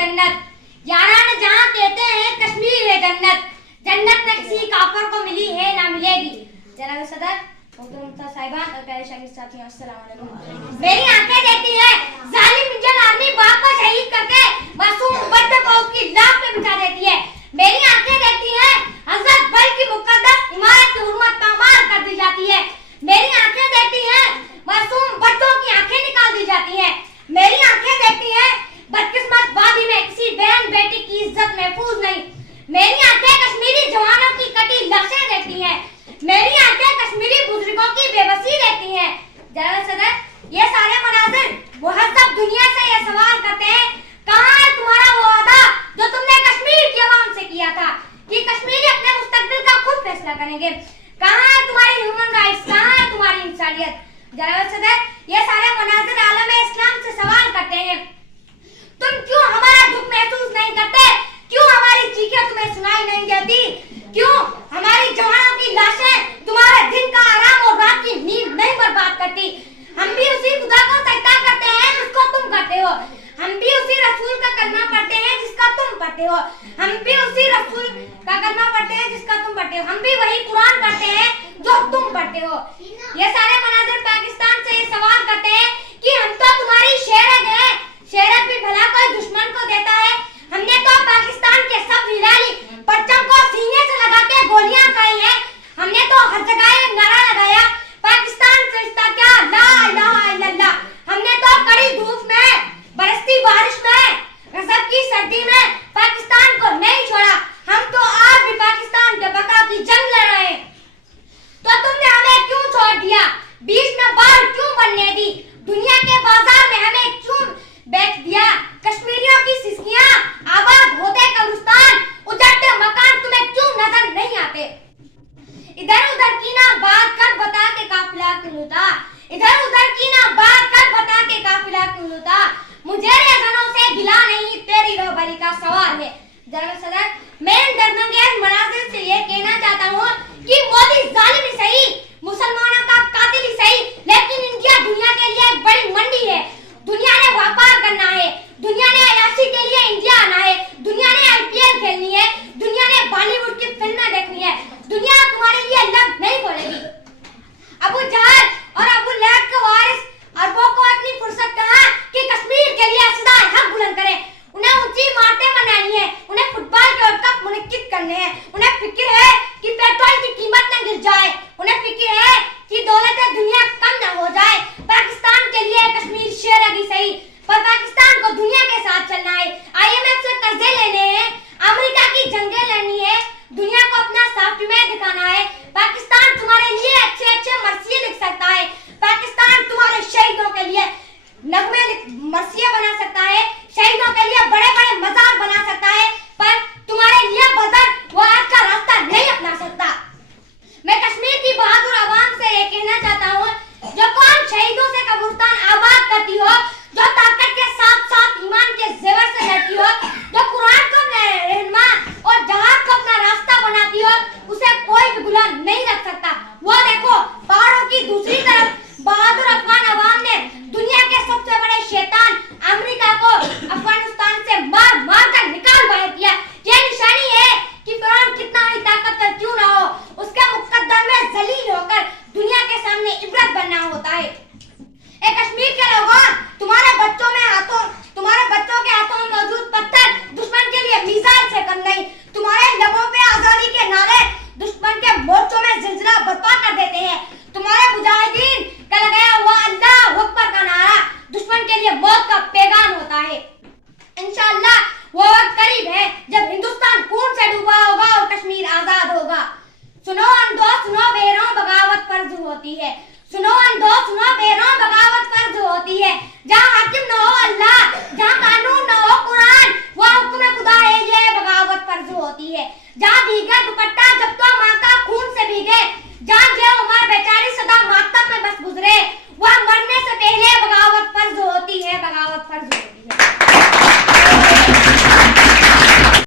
जन्नत, यारान जहां कहते हैं कश्मीर है जन्नत, जन्नत न किसी काफिर को मिली है ना मिलेगी। जनाब सदर, साहिबान और प्यारे शागिर्द साथियों, अस्सलाम वालेकुम। मेरी आंखें देखती है जालिम इंडियन आर्मी बाप को शहीद करके मासूम बच्चे को उसकी लाश पे बिठा देती है। मेरी आंखें देखती है हजरत बल की मुकद्दस इमारत की हुर्मत पामाल कर दी जाती है। मेरी आंखें देखती है मासूम बच्चों की आंखें निकाल दी जाती है। मेरी आंखें देखती है बदकिस्मत वादी में किसी बहन बेटी की इज्जत महफूज नहीं। मेरी आंखें कश्मीरी जवानों की कटी लाशें देखती हैं। मेरी आंखें कश्मीरी बुजुर्गों की बेबसी देखती हैं। जनाब सदर, ये सारे मनाजिर मुहज़्ज़ब दुनिया से ये सवाल करते हैं, कहाँ है तुम्हारा वो वादा जो तुमने कश्मीर की आवाम से किया था कि कश्मीरी अपने मुस्तकबिल का खुद फैसला करेंगे? कहाँ है तुम्हारी ह्यूमन राइट्स, कहाँ है तुम्हारी इंसानियत? जनाब सदर, ये सारे मनाजिर आलम इस्लाम से सवाल करते हैं, तुम क्यों हमारा दुख महसूस नहीं करते? क्यों हमारी चीखें तुम्हें सुनाई नहीं देती? क्यों हमारी जवानों की लाशें तुम्हारे दिन का आराम और रात की नींद नहीं बर्बाद करती? हम भी उसी खुदा को सजदा करते हैं जिसको तुम करते हो। हम भी उसी रसूल का कलमा पढ़ते हैं जिसका तुम पढ़ते हो। हम भी उसी रसूल का कलमा पढ़ते हैं जिसका तुम पढ़ते हो। हम भी वही कुरान पढ़ते हैं जो तुम पढ़ते हो। ये सारे मनाजिर पाकिस्तान से ये सवाल करते हैं कि हम तो तुम्हारी शेरत है, शेरत भी भला कोई दुश्मन को देता है? हमने तो पाकिस्तान के सब निराली परचम को सीने से लगा के गोलियां खाई है। हमने तो हर जगह नारा लगाया, पाकिस्तान से रिश्ता क्या, ला इलाहा इल्लल्लाह। हमने तो कड़ी धूप में, बरसती बारिश में, गजब की सर्दी में पाकिस्तान को नहीं छोड़ा। हम तो आज भी पाकिस्तान के बका की जंग लड़ रहे हैं। तो तुमने हमें क्यों छोड़ दिया? बीच में बाढ़ क्यों बनने दी? दुनिया के बाजार में हमें क्यों बेच दिया? कश्मीरियों की सिस्कियां, आबाद होते कब्रिस्तान, उजड़ते मकान तुम्हें क्यों नजर नहीं आते? इधर उधर की ना बात कर बता के काफिला क्यों लूटा? इधर उधर की ना बात कर बता के काफिला क्यों लूटा? मुझे रेज़नों से गिला नहीं, तेरी रहबरी का सवाल है। जनाब सदर, मैं इन दर्दनाक मनाजिर से ये कहना चाहता हूँ कि मोदी जालिम ही सही, मुसलमानों का कातिल ही सही, लेकिन इंडिया दुनिया के लिए एक बड़ी मंडी है। दुनिया ने व्यापार करना है, दुनिया ने अयाशी के लिए इंडिया आना है, दुनिया ने IPL खेलनी है, दुनिया ने बॉलीवुड की फिल्में देखनी है। दुनिया तुम्हारे लिए लब नहीं खोलेगी। अबू जहल और अबू लहब के वारिस अरबों को इतनी फुर्सत कहाँ कि कश्मीर के लिए सदाए हक बुलंद करें। उन्हें ऊंची इमारतें बनानी है, उन्हें फुटबॉल के वर्ल्ड कप मुनक्किद करने हैं, उन्हें फिक्र है कि पेट्रोल की कीमत न गिर जाए, उन्हें फिक्र है कि दौलत दुनिया कम न हो जाए। पाकिस्तान के लिए कश्मीर शेर अभी सही, पर पाकिस्तान को दुनिया के साथ चलना है, IMF से कर्जे लेने हैं, अमेरिका की जंगें लड़नी है, दुनिया को अपना सॉफ्टवेयर दिखाना है। पाकिस्तान तुम्हारे लिए अच्छे अच्छे मरसिए लिख सकता है, पाकिस्तान तुम्हारे शहीदों के लिए नगमे मरसिए बना सकता है, शहीदों के लिए बड़े बड़े मजार बना सकता है, पर तुम्हारे लिए बदर वो आज का रास्ता नहीं अपना सकता। मैं कश्मीर की बहादुर आवाम से ये कहना चाहता हूँ, जो कौम शहीदों से कब्रिस्तान आबाद करती हो, जो ताकत के साथ साथ ईमान के जेवर से लड़ती हो, जो कुरान को रहनुमा और जहाद को अपना रास्ता बनाती हो, उसे कोई भी गुलाम नहीं रख सकता। वो देखो, पहाड़ों की दूसरी तरफ बहादुर अफगान अवाम ने दुनिया के सबसे बड़े शैतान अमेरिका को अफगानिस्तान से मार मार कर निकाल बाहर किया। ये निशानी है कि फिरौन कितना ही ताकतवर क्यों ना हो, उसके मुकद्दर में जलील होकर दुनिया के सामने इबरत बनना होता है। ए कश्मीर के लोगों, तुम्हारे बच्चों के हाथों में मौजूद पत्थर दुश्मन के लिए मिसाइल से कम नहीं। तुम्हारे लबों पे आजादी के नारे दुश्मन के मोर्चों में जिलजिला बर्पा कर देते हैं। तुम्हारे मुजाहिदीन का लगाया हुआ अल्लाह अकबर का नारा दुश्मन के लिए मौत का पैगाम होता है। इंशाअल्लाह वो वक्त करीब है जब हिंदुस्तान खून से डूबा होगा और कश्मीर आजाद होगा। सुनो अंधो सुनो बहरों, बगावत फर्ज होती है। सुनो अंधो सुनो बहरों, बगावत फर्ज होती है। जहाँ हाकिम न हो अल्लाह, जहाँ कानून न हो कुरान, वह हुक्म खुदा है, ये बगावत फर्ज होती है। जहाँ भीगे दुपट्टा जब तो माँ का खून से भीगे, जहाँ ये उमर बेचारी सदा मातम में बस गुजरे, वह मरने से पहले बगावत फर्ज होती है, बगावत फर्ज